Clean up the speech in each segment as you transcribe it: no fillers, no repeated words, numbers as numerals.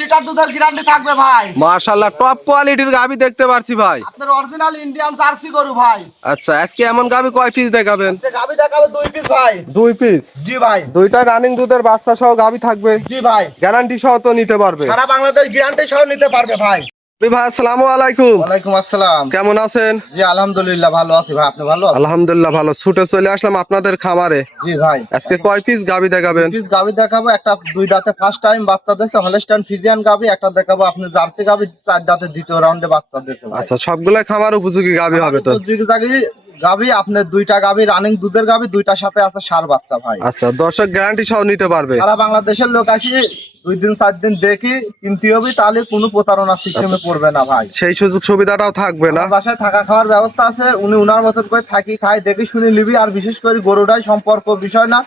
Litre দুধের guarantee থাকবে ভাই। মাশাআল্লাহ টপ কোয়ালিটির গাভী দেখতে পাচ্ছি ভাই। আপনার অরিজিনাল ইন্ডিয়ান জার্সি গরু ভাই। আচ্ছা আজকে এমন গাভী কয় পিস দেখাবেন? গাভী দেখাবো 2 পিস ভাই। 2 পিস? জি ভাই। দুইটা রানিং দুধের বাচ্চা সহ গাভী থাকবে? জি ভাই। গ্যারান্টি সহ তো নিতে পারবে? সারা বাংলাদেশ গ্যারান্টি সহ নিতে পারবে ভাই। ভাই আসসালামু আলাইকুম। ওয়ালাইকুম আসসালাম। কেমন আছেন? জি আলহামদুলিল্লাহ ভালো আছি ভাই, আপনি ভালো আছেন? আলহামদুলিল্লাহ ভালো। ছুটে চলে আসলাম আপনাদের খামারে। জি ভাই। আজকে কয় পিস গাভী দেখাবেন? পিস গাভী দেখাবো, একটা 2 দাঁতে ফার্স্ট টাইম বাচ্চা দিয়েছে হলস্টাইন ফ্রিজিয়ান গাভী, একটা দেখাবো আপনি জার্সি গাভী 4 দাঁতে দ্বিতীয় রাউন্ডে বাচ্চা দিয়েছে। আচ্ছা সবগুলা খামার উপযোগী গাভী হবে তো? গাভী আপনার 2টা গাভী রানিং দুধের গাভী, 2টার সাথে আছে ষাঁড় বাচ্চা ভাই। আচ্ছা দর্শক গ্যারান্টি সহ নিতে পারবে? সারা বাংলাদেশের লোক আসি 2 দিন 4 দিন দেখি কিনতে হবে, তাহলে কোনো প্রতারণার সিস্টেমে পড়বে না ভাই। সেই সুযোগ সুবিধাটাও থাকবে না? বাসায় থাকা খাওয়ার ব্যবস্থা আছে, উনি উনার মতন করে থাকি খাই দেখি শুনে নিবি। আর বিশেষ করে গরুটাই সম্পর্ক বিষয় না,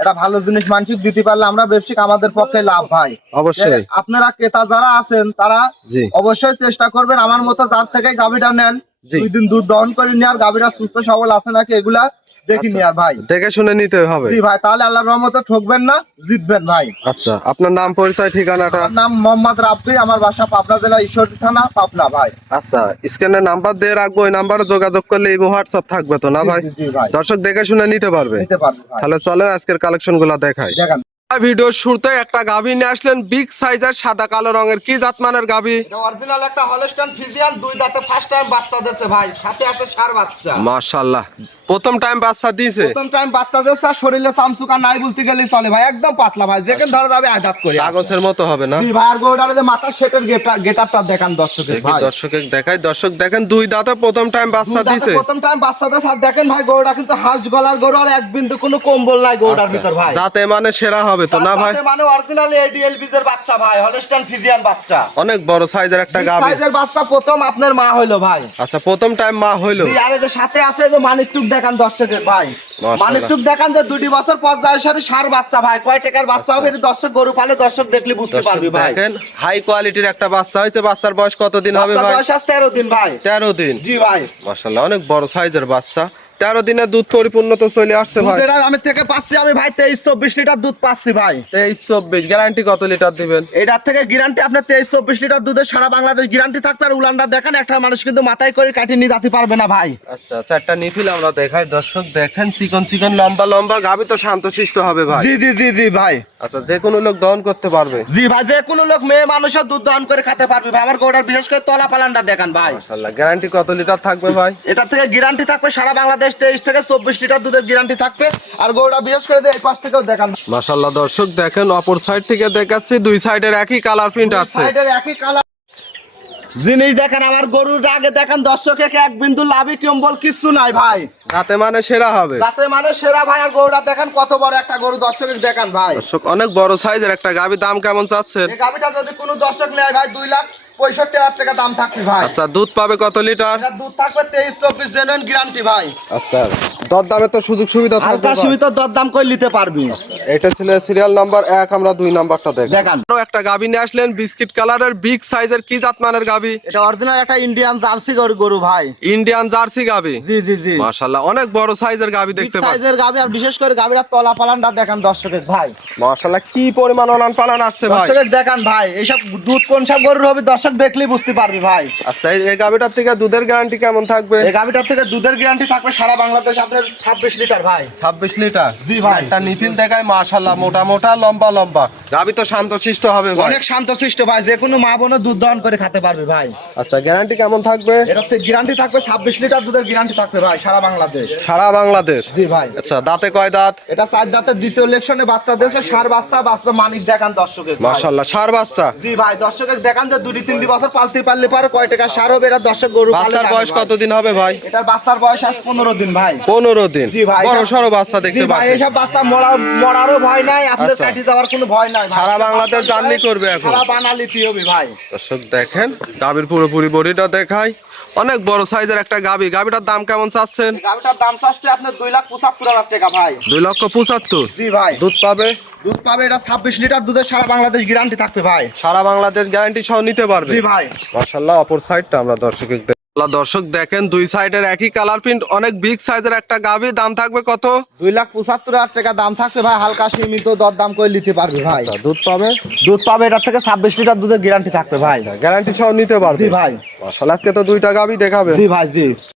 এটা ভালো জিনিস মানসিক দিতে পারলে আমরা ব্যবসায়িক আমাদের পক্ষে লাভ ভাই। অবশ্যই আপনারা ক্রেতা যারা আছেন তারা জি অবশ্যই চেষ্টা করবেন আমার মতো যার থেকে গাভীটা নেন 2 দিন দুধ দহন করে নেওয়ার, গাভীরা সুস্থ সবল আছে নাকি এগুলা দেখি নেওয়ার ভাই। দেখে শুনে নিতে হবে। জি ভাই, তাহলে আল্লাহর রহমতে ঠকবেন না, জিতবেন ভাই। আচ্ছা আপনার নাম পরিচয় ঠিকানাটা? আমার নাম মোহাম্মদ রাব্বি, আমার বাসা পাবনা জেলা ঈশ্বরদী থানা পাবনা ভাই। আচ্ছা স্ক্রিনে নাম্বার দিয়ে রাখবো, ওই নাম্বারে যোগাযোগ করলে এই হোয়াটসঅ্যাপ থাকবে তো না ভাই? জি ভাই, দর্শক দেখে শুনে নিতে পারবে। নিতে পারবে ভাই। তাহলে চলেন আজকের কালেকশন গুলা দেখাই। দেখেন ভিডিওর শুরুতে একটা গাভী নিয়ে আসলেন বিগ সাইজের সাদা কালো রঙের, কি জাতমানের গাভী? এটা অরিজিনাল একটা হলস্টাইন ফ্রিজিয়ান 2 দাঁতে ফার্স্ট টাইম বাচ্চা দিয়েছে ভাই, সাথে আছে ষাঁড় বাচ্চা। মাশাআল্লাহ প্রথম টাইম বাচ্চা দিয়েছে? প্রথম টাইম বাচ্চা দিয়েছে, আর শরীরে চামচুকা নাই বলতে গেলে চলে ভাই, একদম পাতলা ভাই, যেখানে ধরা যাবে আঘাত করে কাগজের মতো হবে না? জি ভাই। আর গরুটার যে মাথার সেটের গেটআপটা দেখান দর্শকের দেখি ভাই। দর্শকে দেখাই। দর্শক দেখেন 2 দাঁতে প্রথম টাইম বাচ্চা দিয়েছে। প্রথম টাইম বাচ্চা দিয়েছে, আর দেখেন ভাই গরুটা কিন্তু হাঁস গলার গরু, আর এক বিন্দু কোনো কম্বল নাই গরুটার ভিতর ভাই। যাতে মানে সেরা হবে তো না ভাই? মানে অরিজিনাল এডিএল বীজের বাচ্চা ভাই, হলস্টাইন ফ্রিজিয়ান বাচ্চা, অনেক বড় সাইজের একটা গাভী। সাইজের বাচ্চা প্রথম আপনার মা হইলো ভাই। আচ্ছা প্রথম টাইম মা হইলো? জি। আর এদের সাথে আছে যে মানিকটুক দেখান দর্শকের ভাই, মাশাআল্লাহ। মানিকটুক দেখান যে 2 বছর পর যায় সাথে ষাঁড় বাচ্চা ভাই, কয় টাকার বাচ্চা হবে এটা দর্শক গরু পালে দর্শক দেখলে বুঝতে পারবে ভাই। দেখেন হাই কোয়ালিটির একটা বাচ্চা হয়েছে। বাচ্চার বয়স কতদিন হবে ভাই? বয়স আছে 13 দিন ভাই। 13 দিন? জি ভাই। মাশাআল্লাহ অনেক বড় সাইজের বাচ্চা। 13 দিনে দুধ পরিপূর্ণ তো চলে আসছে ভাই? দুধের আমি থেকে পাচ্ছি আমি ভাই 23-24 লিটার দুধ পাচ্ছি ভাই। 23-24 গ্যারান্টি কত লিটার দিবেন? এটার থেকে গ্যারান্টি আপনার 23-24 লিটার দুধের সারা বাংলাদেশ গ্যারান্টি থাকবে। আর উলানটা দেখেন, একটা মানুষ কিন্তু মাথায় করে কাটি নিয়ে যেতে পারবে না ভাই। আচ্ছা চারটা নিফিল আমরা দেখাই। দর্শক দেখেন চিকন চিকন লম্বা লম্বা গাভী তো শান্তশিষ্ট হবে ভাই? জি জি জি জি ভাই। আচ্ছা যে কোনো লোক দহন করতে পারবে? জি ভাই, যে কোনো লোক মেয়ে মানুষের দুধ দহন করে খেতে পারবে ভাই। আমার গরুটার বিশেষ করে তলা পালানটা দেখেন ভাই। মাশাআল্লাহ গ্যারান্টি কত লিটার থাকবে ভাই? এটা থেকে গ্যারান্টি থাকবে সারা বাংলাদেশ 23 থেকে 24 লিটার দুধের গ্যারান্টি থাকবে। আর গরুটা বিশেষ করে এই পাশ থেকেও দেখান। মাশাআল্লাহ দর্শক দেখেন অপর সাইড থেকে দেখাচ্ছি, 2 সাইডের একই কালার প্রিন্ট আছে। সাইডের একই কালার জিনিস দেখেন। আমার গরুর আগে দেখেন দর্শকে এক বিন্দু লাভি কম্বল কিছু নাই ভাই, যাতে মানে সেরা হবে। যাতে মানে সেরা ভাই। আর গরুটা দেখেন কত বড় একটা গরু দর্শকে দেখান ভাই। দর্শক অনেক বড় সাইজের একটা গাভী। দাম কেমন চাচ্ছেন? এই গাভিটা যদি কোনো দর্শক নেয় ভাই 2,65,000 টাকা দাম থাকবে ভাই। আচ্ছা দুধ পাবে কত লিটার? এটা দুধ থাকবে 23-24 জেনুইন গ্যারান্টি ভাই। আচ্ছা দর দামে তো সুযোগ সুবিধা থাকবে হালকা ভাই? সীমিত দরদাম করে নিতে পারবি। এটা ছিল সিরিয়াল নাম্বার 1, আমরা 2 নাম্বারটা দেখান। আরো একটা গাভী নিয়ে আসলেন বিস্কিট কালারের বিগ সাইজের, কি জাতমানের গাভী? এটা অরিজিনাল একটা ইন্ডিয়ান জার্সি গরু ভাই। ইন্ডিয়ান জার্সি গাভী? জি জি জি। মাশাআল্লাহ অনেক বড় সাইজের গাভী দেখতে পাচ্ছেন। সাইজের গাভী, আর বিশেষ করে গাভীর তলা পালানটা দেখান দর্শকের ভাই। মাশাআল্লাহ কি পরিমাণ ওলান পালান আসছে ভাই। দর্শকের দেখান ভাই, এইসব দুধ কোন সব গরুর হবে দর্শক দেখলেই বুঝতে পারবি ভাই। আচ্ছা এই গাভীটার থেকে দুধের গ্যারান্টি কেমন থাকবে? এই গাভীটার থেকে দুধের গ্যারান্টি থাকবে সারা বাংলাদেশ আপনার 26 লিটার ভাই। 26 লিটার? জি ভাই। একটা নিফিল দেখায় মাশাআল্লাহ, মোটা মোটা লম্বা লম্বা গাভী তো শান্তশিষ্ট হবে ভাই? অনেক শান্তশিষ্ট ভাই, যে কোনো মা বোনের দুধ দহন করে খেতে পারবে ভাই। আচ্ছা গ্যারান্টি কেমন থাকবে? এটার থেকে গ্যারান্টি থাকবে 26 লিটার দুধের গ্যারান্টি থাকবে ভাই সারা বাংলাদেশ। সারা বাংলাদেশ? জি ভাই। আচ্ছা দাঁতে কয় দাঁত? এটা 4 দাঁতের দ্বিতীয় ইলেকশনে বাচ্চা দিয়েছে, ষাঁড় বাচ্চা। বাচ্চা মানিক দেখান দর্শকের ভাই। মাশাআল্লাহ ষাঁড় বাচ্চা? জি ভাই, দর্শকের দেখান যে 2-3 বছর পালতে পারলে পারে কয় টাকা ষাঁড় হবে। এটা দর্শক গরু পালে বাচ্চার জানে বয়স ভাই। কতদিন হবে ভাই? এটার বাচ্চার বয়স আজ 15 দিন ভাই। 15 দিন? জি ভাই। বড় সরো বাচ্চা দেখতে জি ভাই, পাচ্ছেন। এইসব বাচ্চা মরারও ভয় নাই, আপনার আচ্ছা। কাটি দেওয়ার কোনো ভয় নাই ভাই। সারা বাংলাদেশ জার্নি করবে এখন? সারা বানালিতে হবে ভাই। দর্শক দেখেন গাভীর পুরোপুরি বডিটা দেখাই। অনেক বড় সাইজের একটা গাভী। গাভীটার দাম কেমন চাচ্ছেন? এই গাভিটার দাম চাচ্ছে আপনার 2,75,000 টাকা ভাই। 2,75,000? জি ভাই। দুধ পাবে? দুধ পাবে এটা 26 লিটার দুধের সারা বাংলাদেশ গ্যারান্টি থাকবে ভাই। সারা বাংলাদেশ গ্যারান্টি সহ নিতে পারবে? জি ভাই। মাশাআল্লাহ অপর সাইডটা আমরা দর্শক দর্শক দেখেন দুই সাইডের একই কালার প্রিন্ট, অনেক বিগ সাইজের একটা গাভী। দাম থাকবে কত? 2,75,000 টাকা দাম থাকছে ভাই, হালকা সীমিত দর দাম করে নিতে পারবে ভাই। দুধ পাবে? দুধ পাবে এটার থেকে 26 লিটার দুধের গ্যারান্টি থাকবে ভাই। গ্যারান্টি সহ নিতে পারবে? জি ভাই। মাশাআল্লাহ, আজকে তো দুইটা গাভী দেখাবে। জি ভাই জি।